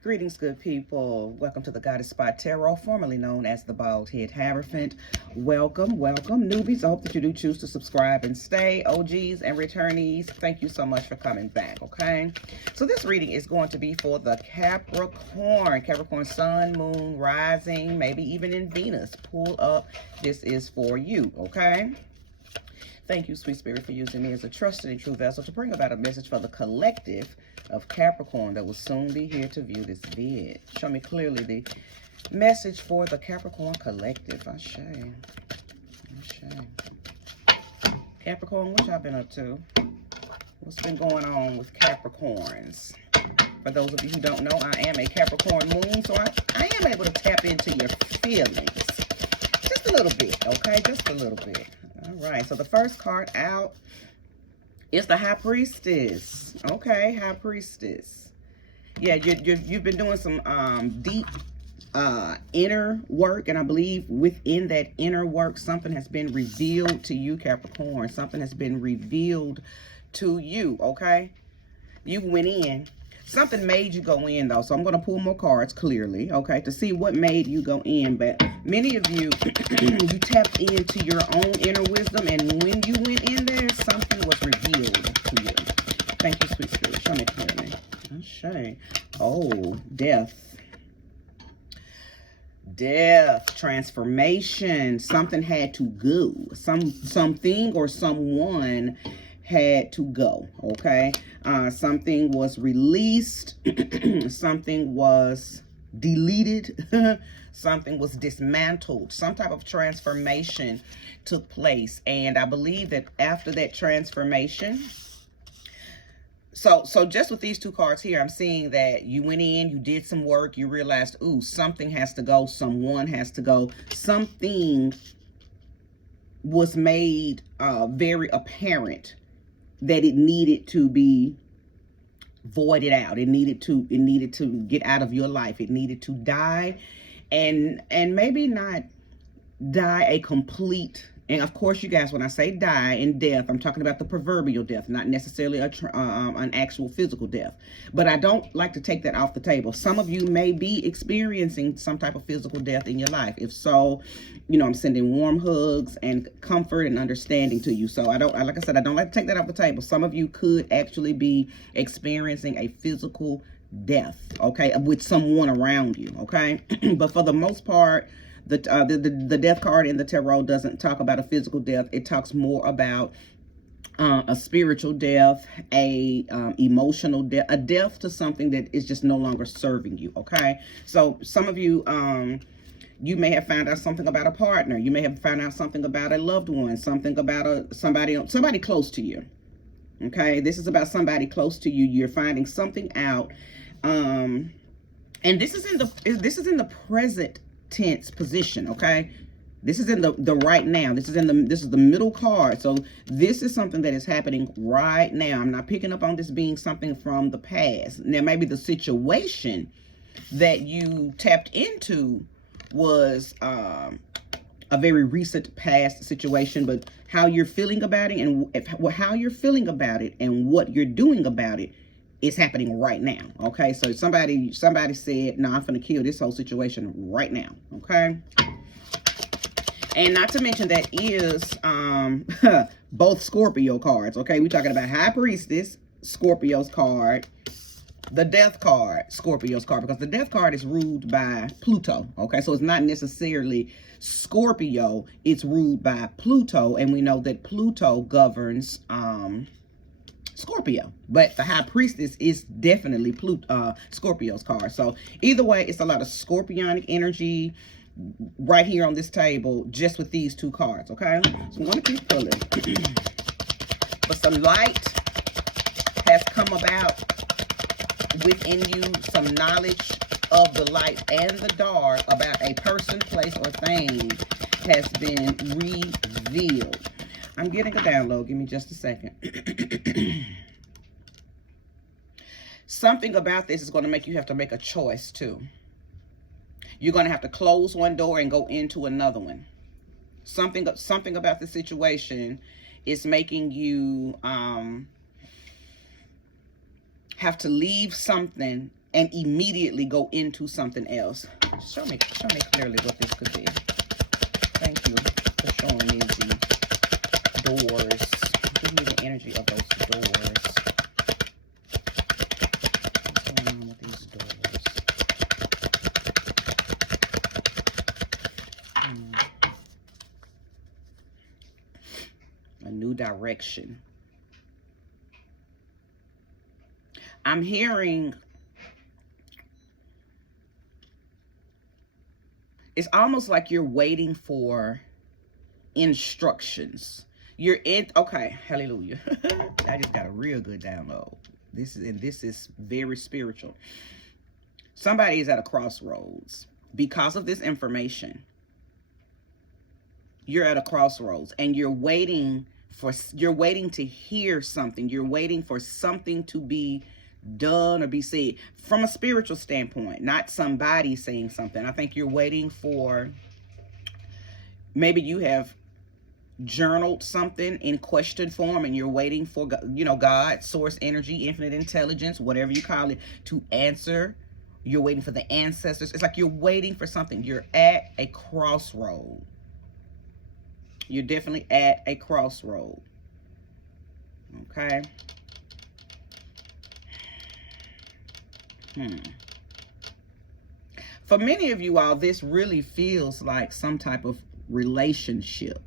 Greetings, good people. Welcome to the Goddess Spot Tarot, formerly known as the Bald Head Hierophant. Welcome, welcome, newbies. I hope that you do choose to subscribe and stay. OGs and returnees, thank you so much for coming back, okay? So this reading is going to be for the Capricorn sun, moon, rising, maybe even in Venus. Pull up. This is for you, okay? Thank you, Sweet Spirit, for using me as a trusted and true vessel to bring about a message for the collective of Capricorn that will soon be here to view this vid. Show me clearly the message for the Capricorn collective. Ashe. Capricorn, what y'all been up to? What's been going on with Capricorns? For those of you who don't know, I am a Capricorn moon, so I am able to tap into your feelings. Just a little bit, okay? Just a little bit. All right, so the first card out is the High Priestess. Okay, High Priestess. Yeah, you've been doing some deep inner work, and I believe within that inner work, something has been revealed to you, Capricorn. Something has been revealed to you, okay? You went in. Something made you go in, though, so I'm going to pull more cards clearly, okay, to see what made you go in. But many of you, you tapped into your own inner wisdom, and when you went in there, something was revealed to you. Thank you, Sweet Spirit. Show me clearly. Okay. Oh, death. Death, transformation. Something had to go. Something or someone had to go, okay? Something was released, something was deleted, something was dismantled, some type of transformation took place. And I believe that after that transformation, so just with these two cards here, I'm seeing that you went in, you did some work, you realized, ooh, something has to go, someone has to go, something was made very apparent that it needed to be voided out. It needed to get out of your life. It needed to die, and maybe not die a complete. And of course, you guys, when I say die in death, I'm talking about the proverbial death, not necessarily an actual physical death. But I don't like to take that off the table. Some of you may be experiencing some type of physical death in your life. If so, you know, I'm sending warm hugs and comfort and understanding to you. So like I said, I don't like to take that off the table. Some of you could actually be experiencing a physical death, okay, with someone around you, okay? But for the most part, the death card in the tarot doesn't talk about a physical death. It talks more about a spiritual death, a emotional death, a death to something that is just no longer serving you, okay? So some of you, you may have found out something about a partner. You may have found out something about a loved one, something about somebody close to you, okay? This is about somebody close to you. You're finding something out, and this is in the present tense position, okay? This is in the right now. This is the middle card. So this is something that is happening right now. I'm not picking up on this being something from the past. Now, maybe the situation that you tapped into was a very recent past situation, but how you're feeling about it and how you're feeling about it and what you're doing about it is happening right now, okay? So somebody said, no, I'm gonna kill this whole situation right now, okay? And not to mention that is both Scorpio cards, okay? We're talking about High Priestess, Scorpio's card, the Death card, Scorpio's card, because the Death card is ruled by Pluto, okay? So it's not necessarily Scorpio, it's ruled by Pluto, and we know that Pluto governs Scorpio, but the High Priestess is definitely Scorpio's card. So either way, it's a lot of Scorpionic energy right here on this table, just with these two cards, okay? So I'm going to keep pulling. But some light has come about within you, some knowledge of the light and the dark about a person, place, or thing has been revealed. I'm getting a download. Give me just a second. Something about this is going to make you have to make a choice, too. You're going to have to close one door and go into another one. Something about the situation is making you have to leave something and immediately go into something else. Show me clearly what this could be. Thank you for showing me the doors. Give me the energy of those doors. What's going on with these doors? A new direction. I'm hearing, it's almost like you're waiting for instructions. You're in, okay, hallelujah. I just got a real good download. This is very spiritual. Somebody is at a crossroads because of this information. You're at a crossroads and you're waiting to hear something. You're waiting for something to be done or be said from a spiritual standpoint, not somebody saying something. I think you're waiting for, maybe you have journaled something in question form and you're waiting for, you know, God, source energy, infinite intelligence, whatever you call it, to answer. You're waiting for the ancestors. It's like you're waiting for something. You're at a crossroad. You're definitely at a crossroad. Okay. For many of you all, this really feels like some type of relationship.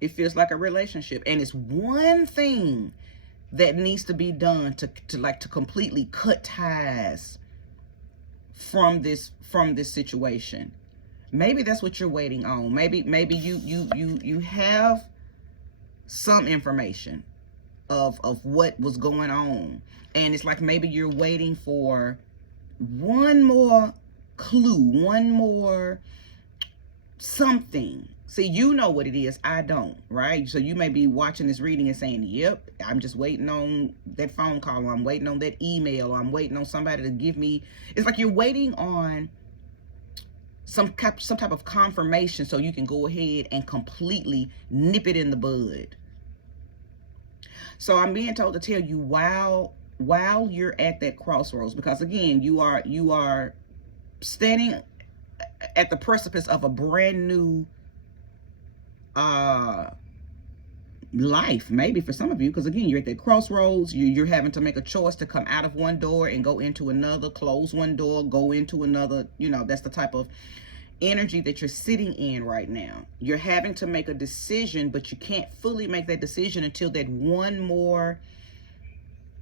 It feels like a relationship, and it's one thing that needs to be done to completely cut ties from this situation. Maybe that's what you're waiting on. Maybe you have some information of what was going on, and it's like maybe you're waiting for one more clue, one more something. See, you know what it is, I don't, right? So you may be watching this reading and saying, yep, I'm just waiting on that phone call, or I'm waiting on that email, or I'm waiting on somebody to give me. It's like you're waiting on some type of confirmation so you can go ahead and completely nip it in the bud. So I'm being told to tell you, while you're at that crossroads, because again, you are standing at the precipice of a brand new life, maybe for some of you, because again, you're at that crossroads. You're having to make a choice to come out of one door and go into another, close one door, go into another. You know, that's the type of energy that you're sitting in right now. You're having to make a decision, but you can't fully make that decision until that one more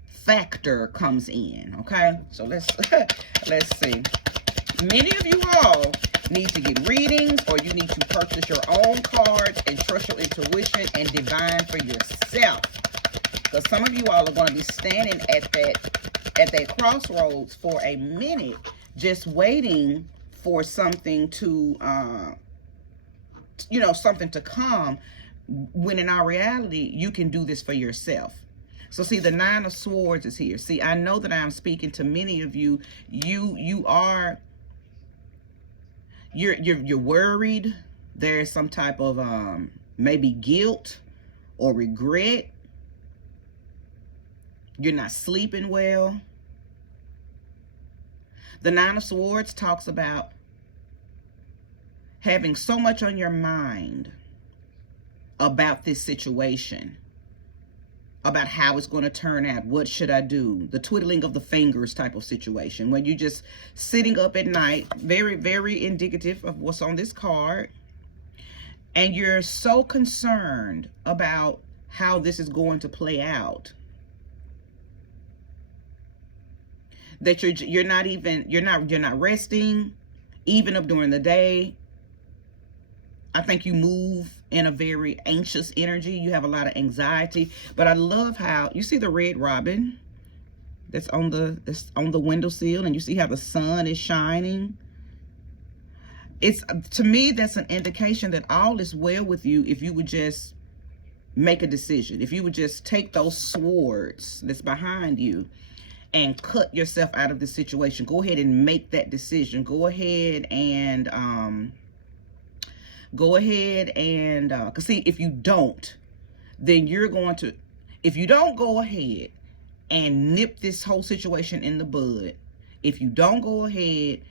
factor comes in. Okay, so let's see. Many of you all need to get readings, or you need to purchase your own cards and trust your intuition and divine for yourself, because some of you all are going to be standing at that crossroads for a minute, just waiting for something to something to come, when in our reality you can do this for yourself. So see, the Nine of Swords is here. See, I know that I'm speaking to many of you. You're worried. There's some type of maybe guilt or regret. You're not sleeping well. The Nine of Swords talks about having so much on your mind about this situation, about how it's going to turn out. What should I do? The twiddling of the fingers type of situation, when you're just sitting up at night, very, very indicative of what's on this card. And you're so concerned about how this is going to play out that you're not resting even up during the day. I think you move in a very anxious energy. You have a lot of anxiety. But I love how you see the red robin that's on the windowsill, and you see how the sun is shining. It's, to me, that's an indication that all is well with you if you would just make a decision. If you would just take those swords that's behind you and cut yourself out of this situation. Go ahead and make that decision. Go ahead and because see, if you don't, then you're going to, if you don't go ahead and nip this whole situation in the bud, if you don't go ahead,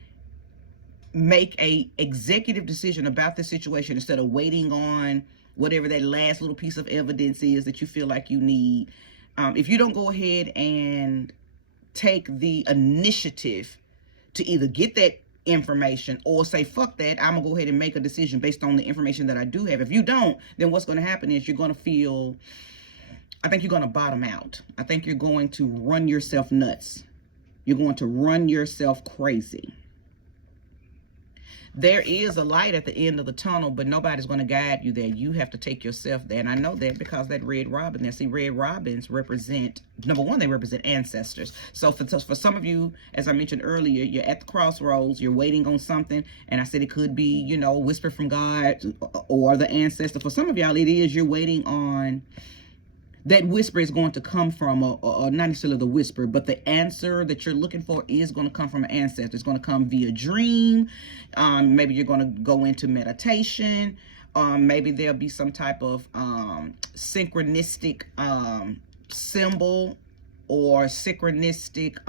make a executive decision about the situation instead of waiting on whatever that last little piece of evidence is that you feel like you need. If you don't go ahead and take the initiative to either get that information or say, fuck that, I'm gonna go ahead and make a decision based on the information that I do have. If you don't, then what's going to happen is you're going to feel, I think you're going to bottom out. I think you're going to run yourself nuts. You're going to run yourself crazy. There is a light at the end of the tunnel, but nobody's going to guide you there. You have to take yourself there. And I know that because that red robin there. See, red robins represent, number one, they represent ancestors. So for some of you, as I mentioned earlier, you're at the crossroads, you're waiting on something. And I said it could be, you know, a whisper from God or the ancestor. For some of y'all, it is you're waiting on, that whisper is going to come from, or not necessarily the whisper, but the answer that you're looking for is going to come from an ancestor. It's going to come via dream. Maybe you're going to go into meditation. Maybe there'll be some type of synchronistic symbol or synchronistic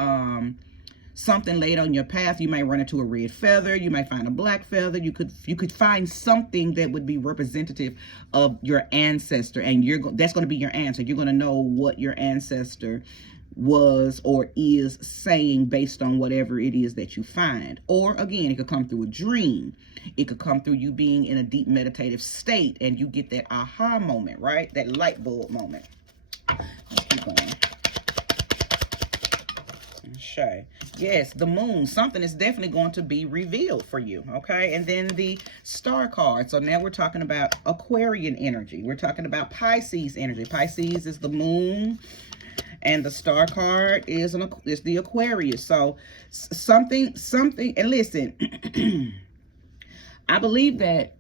something laid on your path. You might run into a red feather. You might find a black feather. You could find something that would be representative of your ancestor, and that's going to be your answer. You're going to know what your ancestor was or is saying based on whatever it is that you find. Or again, it could come through a dream. It could come through you being in a deep meditative state and you get that aha moment, right? That light bulb moment. Let's keep going. Okay. Yes, the moon, something is definitely going to be revealed for you, okay? And then the star card. So now we're talking about Aquarian energy. We're talking about Pisces energy. Pisces is the moon, and the star card is the Aquarius. So something, and listen, I believe that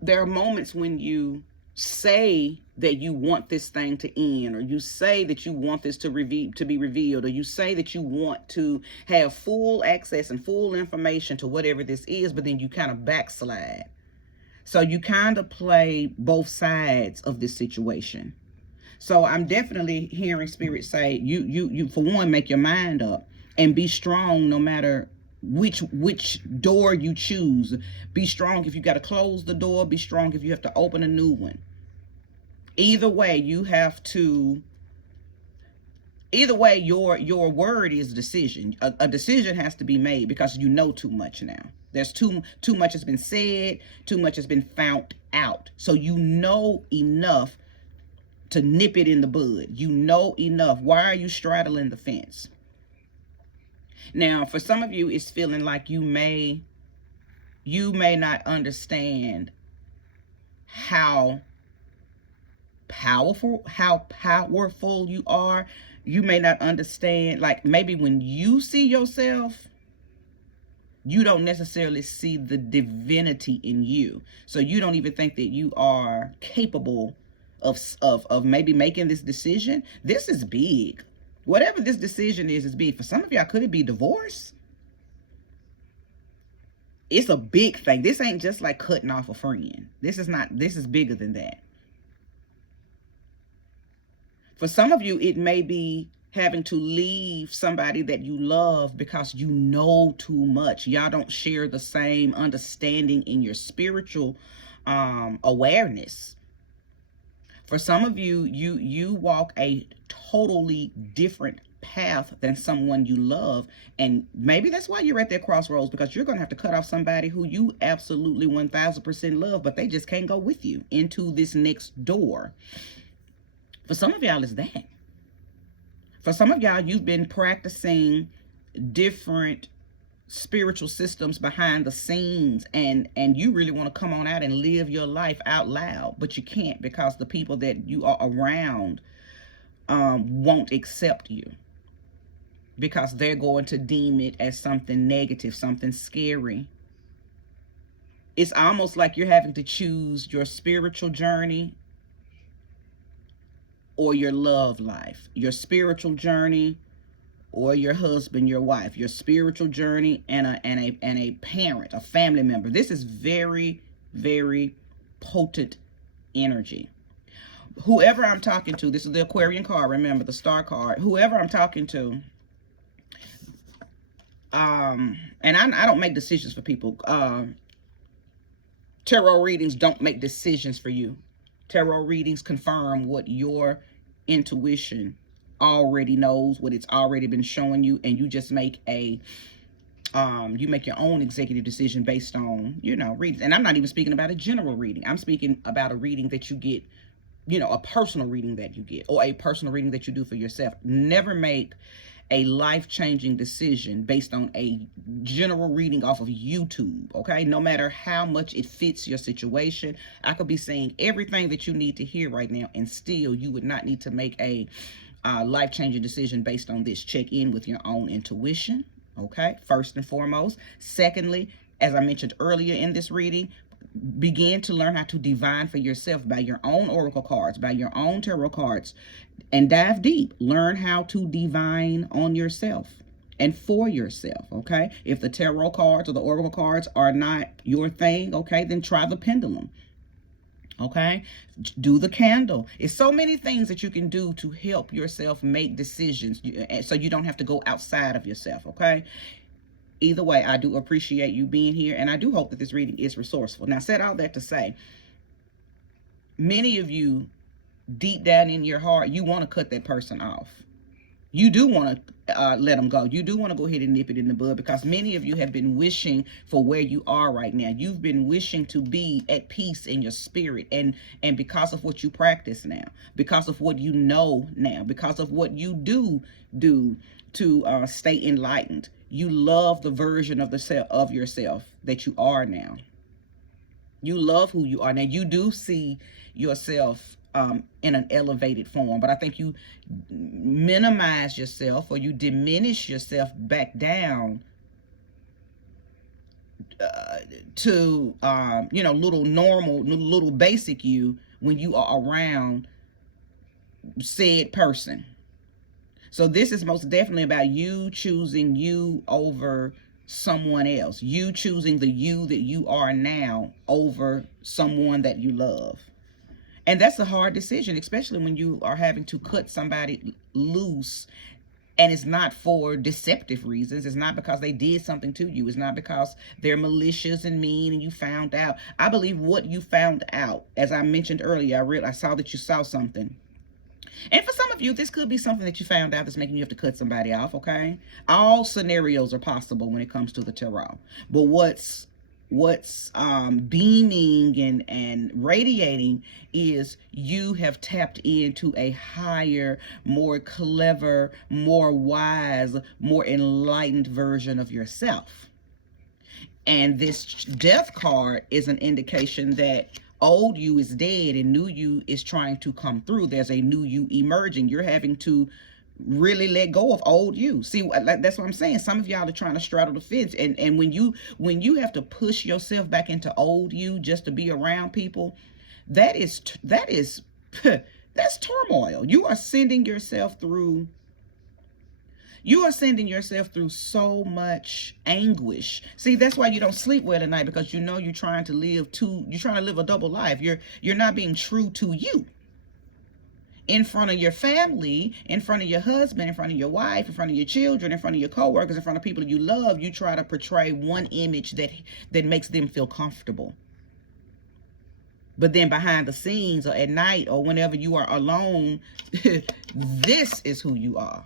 there are moments when you say that you want this thing to end, or you say that you want this to be revealed, or you say that you want to have full access and full information to whatever this is, but then you kind of backslide. So you kind of play both sides of this situation. So I'm definitely hearing Spirit say, you for one, make your mind up and be strong no matter which door you choose. Be strong if you got to close the door. Be strong if you have to open a new one. Either way, your word is a decision. A decision has to be made because you know too much now. There's too much has been said, too much has been found out. So you know enough to nip it in the bud. You know enough. Why are you straddling the fence? Now, for some of you, it's feeling like you may not understand how powerful you are. You may not understand, like maybe when you see yourself, you don't necessarily see the divinity in you. So you don't even think that you are capable of maybe making this decision. This is big. Whatever this decision is big. For some of y'all, could it be divorce? It's a big thing. This ain't just like cutting off a friend. This is bigger than that. For some of you, it may be having to leave somebody that you love because you know too much. Y'all don't share the same understanding in your spiritual awareness. For some of you, you walk a totally different path than someone you love. And maybe that's why you're at that crossroads, because you're going to have to cut off somebody who you absolutely 1000% love, but they just can't go with you into this next door. For some of y'all, it's that. For some of y'all, you've been practicing different spiritual systems behind the scenes, and you really want to come on out and live your life out loud, but you can't because the people that you are around won't accept you, because they're going to deem it as something negative, something scary. It's almost like you're having to choose your spiritual journey or your love life, your spiritual journey or your husband, your wife, your spiritual journey, and a parent, a family member. This is very, very potent energy. whoever I'm talking to, this is the Aquarian card, remember, the star card. Whoever I'm talking to, and I don't make decisions for people. Tarot readings don't make decisions for you. Tarot readings confirm what your intuition already knows, what it's already been showing you, and you just make a you make your own executive decision based on, you know, readings. And I'm not even speaking about a general reading. I'm speaking about a reading that you get, you know, a personal reading that you get, or a personal reading that you do for yourself. Never make a life-changing decision based on a general reading off of YouTube, okay? No matter how much it fits your situation. I could be saying everything that you need to hear right now, and still you would not need to make a life-changing decision based on this. Check in with your own intuition, okay? First and foremost. Secondly, as I mentioned earlier in this reading, begin to learn how to divine for yourself by your own oracle cards, by your own tarot cards, and dive deep. Learn how to divine on yourself and for yourself, okay? If the tarot cards or the oracle cards are not your thing, okay, then try the pendulum, okay? Do the candle. It's so many things that you can do to help yourself make decisions, so you don't have to go outside of yourself, okay? Either way, I do appreciate you being here, and I do hope that this reading is resourceful. Now, said all that to say, many of you, deep down in your heart, you want to cut that person off. You do want to let them go. You do want to go ahead and nip it in the bud, because many of you have been wishing for where you are right now. You've been wishing to be at peace in your spirit, and because of what you practice now, because of what you know now, because of what you do to stay enlightened. You love the version of yourself that you are now. You love who you are now. You do see yourself in an elevated form, but I think you minimize yourself, or you diminish yourself back down to you know, little normal, little basic you when you are around said person. So this is most definitely about you choosing you over someone else. You choosing the you that you are now over someone that you love. And that's a hard decision, especially when you are having to cut somebody loose, and it's not for deceptive reasons. It's not because they did something to you. It's not because they're malicious and mean and you found out. I believe what you found out, as I mentioned earlier, I saw that you saw something. And for some of you, this could be something that you found out that's making you have to cut somebody off, okay? All scenarios are possible when it comes to the tarot. But what's beaming and radiating is you have tapped into a higher, more clever, more wise, more enlightened version of yourself. And this death card is an indication that old you is dead and new you is trying to come through. There's a new you emerging. You're having to really let go of old you. See, that's what I'm saying. Some of y'all are trying to straddle the fence, and when you have to push yourself back into old you just to be around people, that is that's turmoil. You are sending yourself through so much anguish. See, that's why you don't sleep well at night, because you know you're trying to live a double life. You're not being true to you. In front of your family, in front of your husband, in front of your wife, in front of your children, in front of your coworkers, in front of people you love, you try to portray one image that makes them feel comfortable. But then behind the scenes, or at night, or whenever you are alone, this is who you are.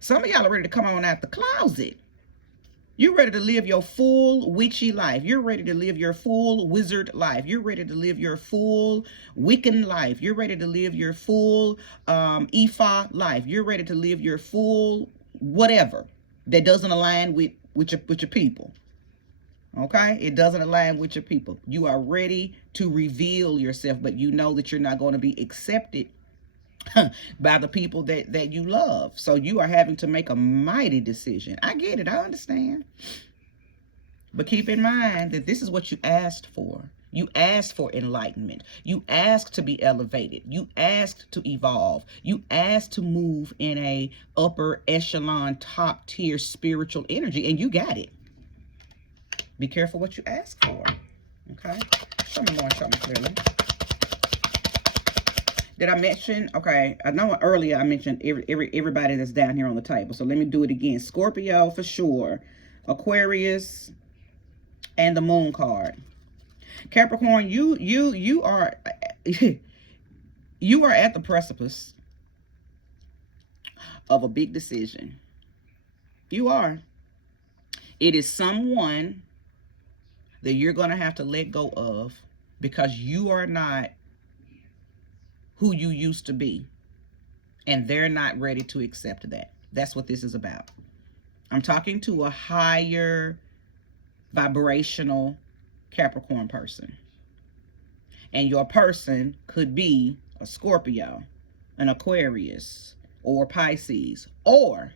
Some of y'all are ready to come on out the closet. You're ready to live your full witchy life. You're ready to live your full wizard life. You're ready to live your full Wiccan life. You're ready to live your full Ifa life. You're ready to live your full whatever that doesn't align with your people. Okay? It doesn't align with your people. You are ready to reveal yourself, but you know that you're not going to be accepted by the people that you love. So you are having to make a mighty decision. I get it. I understand. But keep in mind that this is what you asked for. You asked for enlightenment. You asked to be elevated. You asked to evolve. You asked to move in a upper echelon, top tier spiritual energy, and you got it. Be careful what you ask for. Okay? Show me more and show me clearly. Did I mention? Okay, I know earlier I mentioned everybody that's down here on the table. So let me do it again. Scorpio for sure, Aquarius, and the Moon card. Capricorn, you are you are at the precipice of a big decision. You are. It is someone that you're going to have to let go of because you are not who you used to be. And they're not ready to accept that. That's what this is about. I'm talking to a higher vibrational Capricorn person. And your person could be a Scorpio, an Aquarius, or Pisces. Or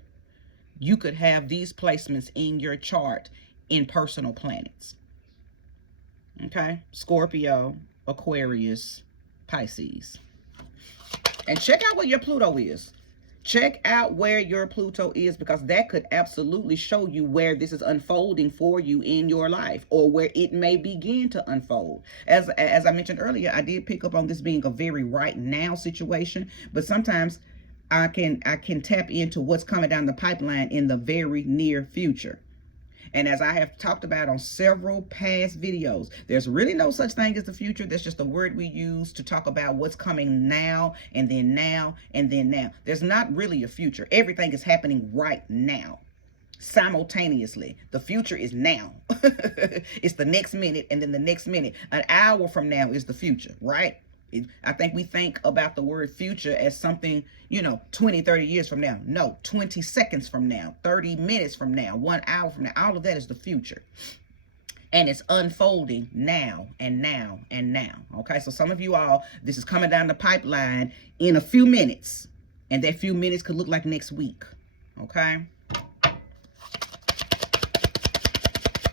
you could have these placements in your chart in personal planets. Okay? Scorpio, Aquarius, Pisces. And check out where your Pluto is. Check out where your Pluto is, because that could absolutely show you where this is unfolding for you in your life, or where it may begin to unfold. As I mentioned earlier, I did pick up on this being a very right now situation, but sometimes I can tap into what's coming down the pipeline in the very near future. And as I have talked about on several past videos, there's really no such thing as the future. That's just a word we use to talk about what's coming now, and then now, and then now. There's not really a future. Everything is happening right now, simultaneously. The future is now. It's the next minute, and then the next minute. An hour from now is the future, right? I think we think about the word future as something, 20, 30 years from now. No, 20 seconds from now, 30 minutes from now, 1 hour from now. All of that is the future. And it's unfolding now and now and now. Okay, so some of you all, this is coming down the pipeline in a few minutes. And that few minutes could look like next week. Okay?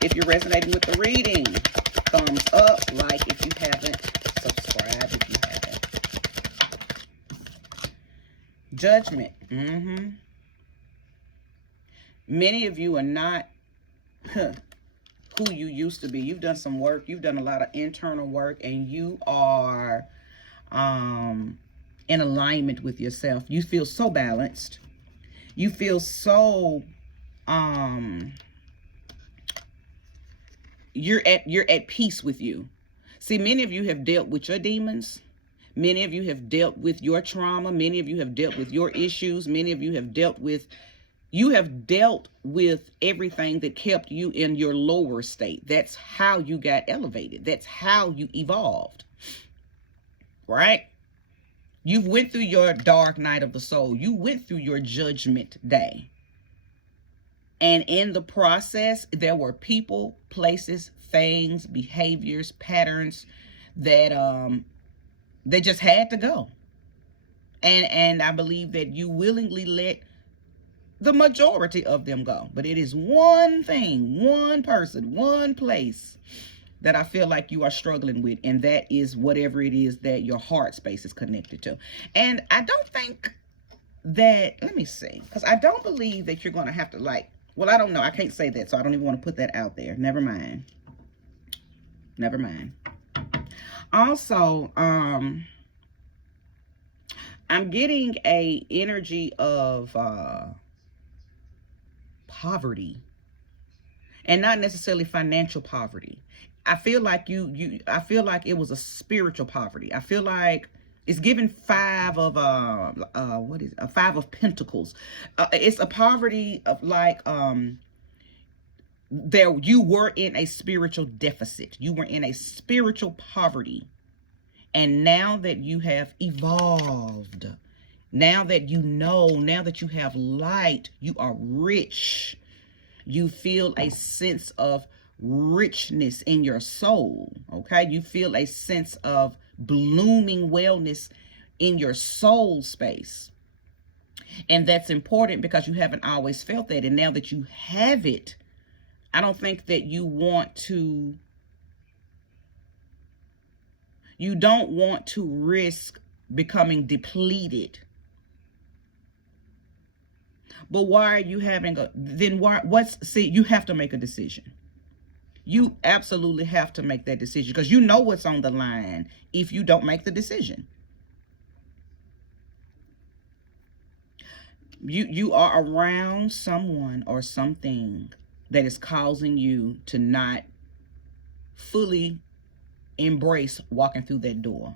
If you're resonating with the reading, thumbs up, like if you haven't, subscribe if you haven't. Judgment. Many of you are not who you used to be. You've done some work. You've done a lot of internal work, and you are in alignment with yourself. You feel so balanced. You feel so you're at peace with you. See, many of you have dealt with your demons. Many of you have dealt with your trauma. Many of you have dealt with your issues. Many of you have dealt with everything that kept you in your lower state. That's how you got elevated. That's how you evolved. Right? You went through your dark night of the soul. You went through your judgment day. And in the process, there were people, places, things, behaviors, patterns that they just had to go. And I believe that you willingly let the majority of them go. But it is one thing, one person, one place that I feel like you are struggling with, and that is whatever it is that your heart space is connected to. And I don't think that, let me see, because I don't believe that you're going to have to well, I don't know. I can't say that, so I don't even want to put that out there. Never mind. Never mind. Also, I'm getting a energy of poverty, and not necessarily financial poverty. I feel like I feel like it was a spiritual poverty. I feel like it's given five of Five of Pentacles. It's a poverty of you were in a spiritual deficit. You were in a spiritual poverty. And now that you have evolved, now that you know, now that you have light, you are rich. You feel a sense of richness in your soul. Okay? You feel a sense of blooming wellness in your soul space. And that's important because you haven't always felt that. And now that you have it, I don't think that you don't want to risk becoming depleted. But why are you having you have to make a decision. You absolutely have to make that decision, because you know what's on the line if you don't make the decision. You are around someone or something that is causing you to not fully embrace walking through that door.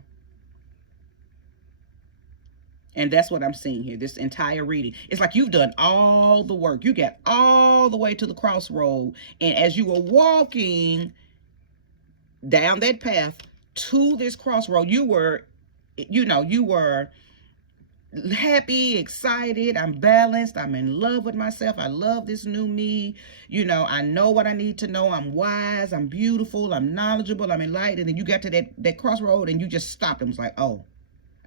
And that's what I'm seeing here. This entire reading, it's like you've done all the work. You got all the way to the crossroad, and as you were walking down that path to this crossroad, you were happy, excited. I'm balanced. I'm in love with myself. I love this new me. I know what I need to know. I'm wise. I'm beautiful. I'm knowledgeable. I'm enlightened. And then you got to that crossroad and you just stopped and was like, oh,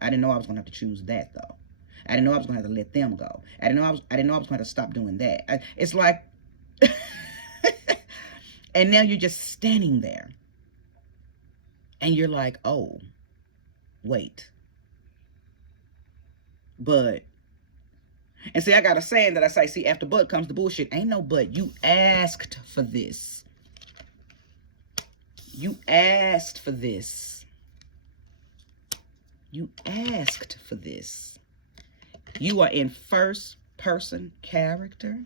I didn't know I was going to have to choose that though. I didn't know I was going to have to let them go. I didn't know I was going to have to stop doing that. It's like, and now you're just standing there and you're like, oh, wait. But, and see, I got a saying that I say, see, after but comes the bullshit. Ain't no but. You asked for this. You asked for this. You asked for this. You are in first person character.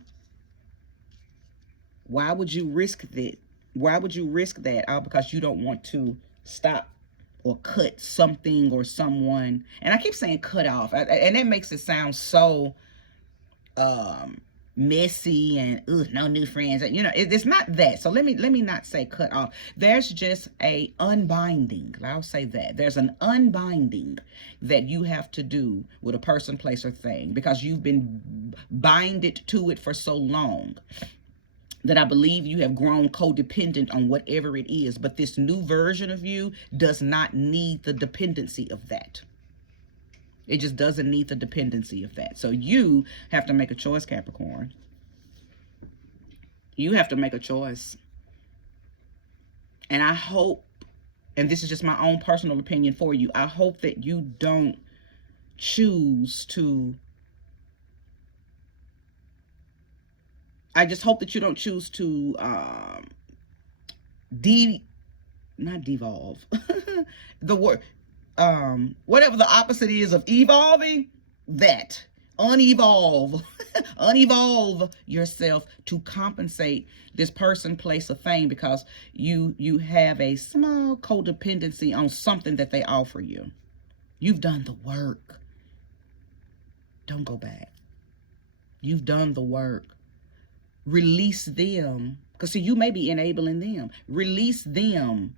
Why would you risk that? Why would you risk that? All because you don't want to stop or cut something or someone. And I keep saying cut off. And that makes it sound so messy and no new friends. It's not that. So let me not say cut off. There's just a unbinding. I'll say that. There's an unbinding that you have to do with a person, place, or thing because you've been binded to it for so long that I believe you have grown codependent on whatever it is. But this new version of you does not need the dependency of that. It just doesn't need the dependency of that. So you have to make a choice, Capricorn. You have to make a choice. And I hope, and this is just my own personal opinion for you, I hope that you don't choose to, I just hope that you don't choose to not devolve. The word, whatever the opposite is of evolving, that. Unevolve. Unevolve yourself to compensate this person, place, or thing because you have a small codependency on something that they offer you. You've done the work. Don't go back. You've done the work. Release them, because see, you may be enabling them. Release them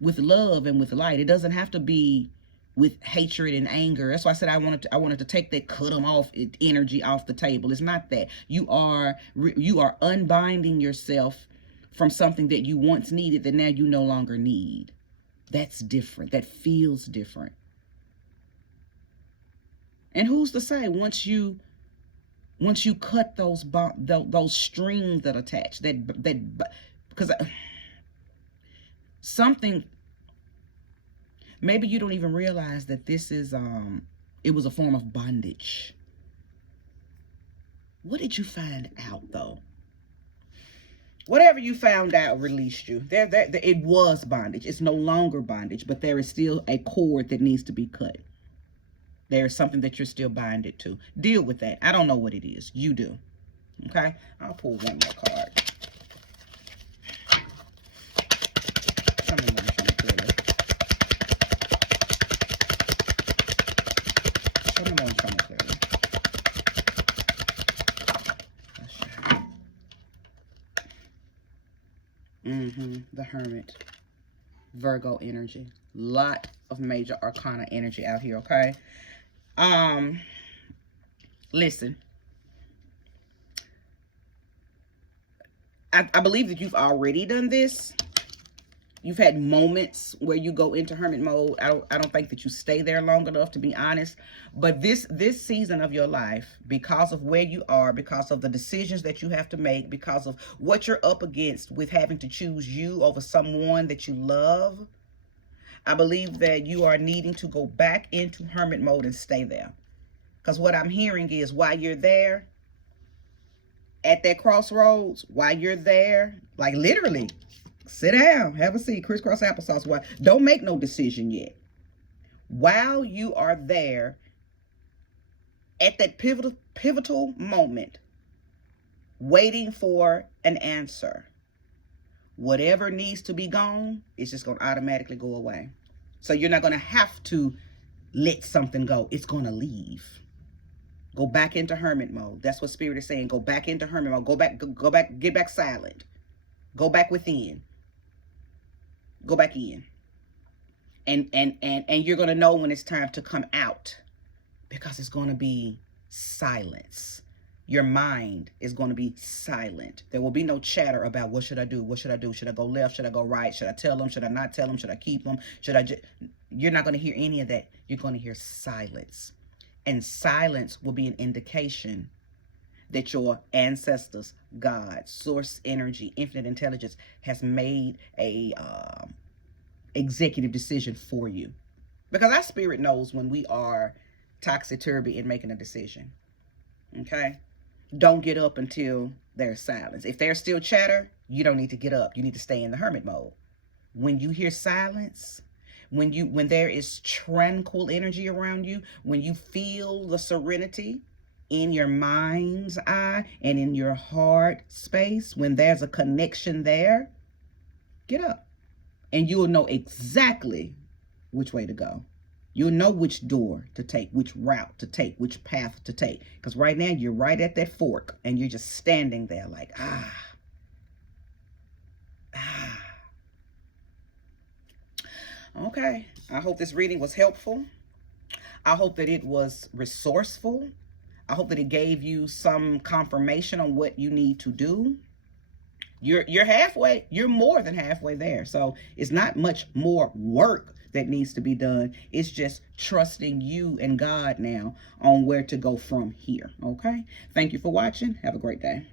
with love and with light. It doesn't have to be with hatred and anger. That's why I said I wanted to take that cut them off energy off the table. It's not that. You are unbinding yourself from something that you once needed that now you no longer need. That's different. That feels different. And who's to say once you cut those strings that attach, because something, maybe you don't even realize that this is it was a form of bondage. What did you find out though? Whatever you found out released you. It was bondage. It's no longer bondage, but there is still a cord that needs to be cut. There's something that you're still binded to. Deal with that. I don't know what it is. You do. Okay? I'll pull one more card. Show me more clearly. Show me more clearly. The Hermit. Virgo energy. Lot of major arcana energy out here, okay? Listen, I believe that you've already done this. You've had moments where you go into hermit mode. I don't think that you stay there long enough, to be honest. But this season of your life, because of where you are, because of the decisions that you have to make, because of what you're up against with having to choose you over someone that you love, I believe that you are needing to go back into hermit mode and stay there. Because what I'm hearing is while you're there, at that crossroads, while you're there, like literally, sit down, have a seat, crisscross applesauce. Don't make no decision yet. While you are there, at that pivotal moment, waiting for an answer. Whatever needs to be gone is just going to automatically go away. So you're not going to have to let something go. It's going to leave. Go back into hermit mode. That's what Spirit is saying. Go back into hermit mode. Go back, get back silent. Go back within. Go back in. And you're going to know when it's time to come out, because it's going to be silence. Your mind is going to be silent. There will be no chatter about what should I do? What should I do? Should I go left? Should I go right? Should I tell them? Should I not tell them? Should I keep them? You're not going to hear any of that. You're going to hear silence. And silence will be an indication that your ancestors, God, source energy, infinite intelligence has made a executive decision for you. Because our spirit knows when we are topsy-turvy in making a decision. Okay? Don't get up until there's silence. If there's still chatter, you don't need to get up. You need to stay in the hermit mode. When you hear silence, when there is tranquil energy around you, when you feel the serenity in your mind's eye and in your heart space, when there's a connection there, get up. And you will know exactly which way to go. You'll know which door to take, which route to take, which path to take. Because right now you're right at that fork and you're just standing there like, Okay, I hope this reading was helpful. I hope that it was resourceful. I hope that it gave you some confirmation on what you need to do. You're halfway. You're more than halfway there. So it's not much more work that needs to be done. It's just trusting you and God now on where to go from here. Okay? Thank you for watching. Have a great day.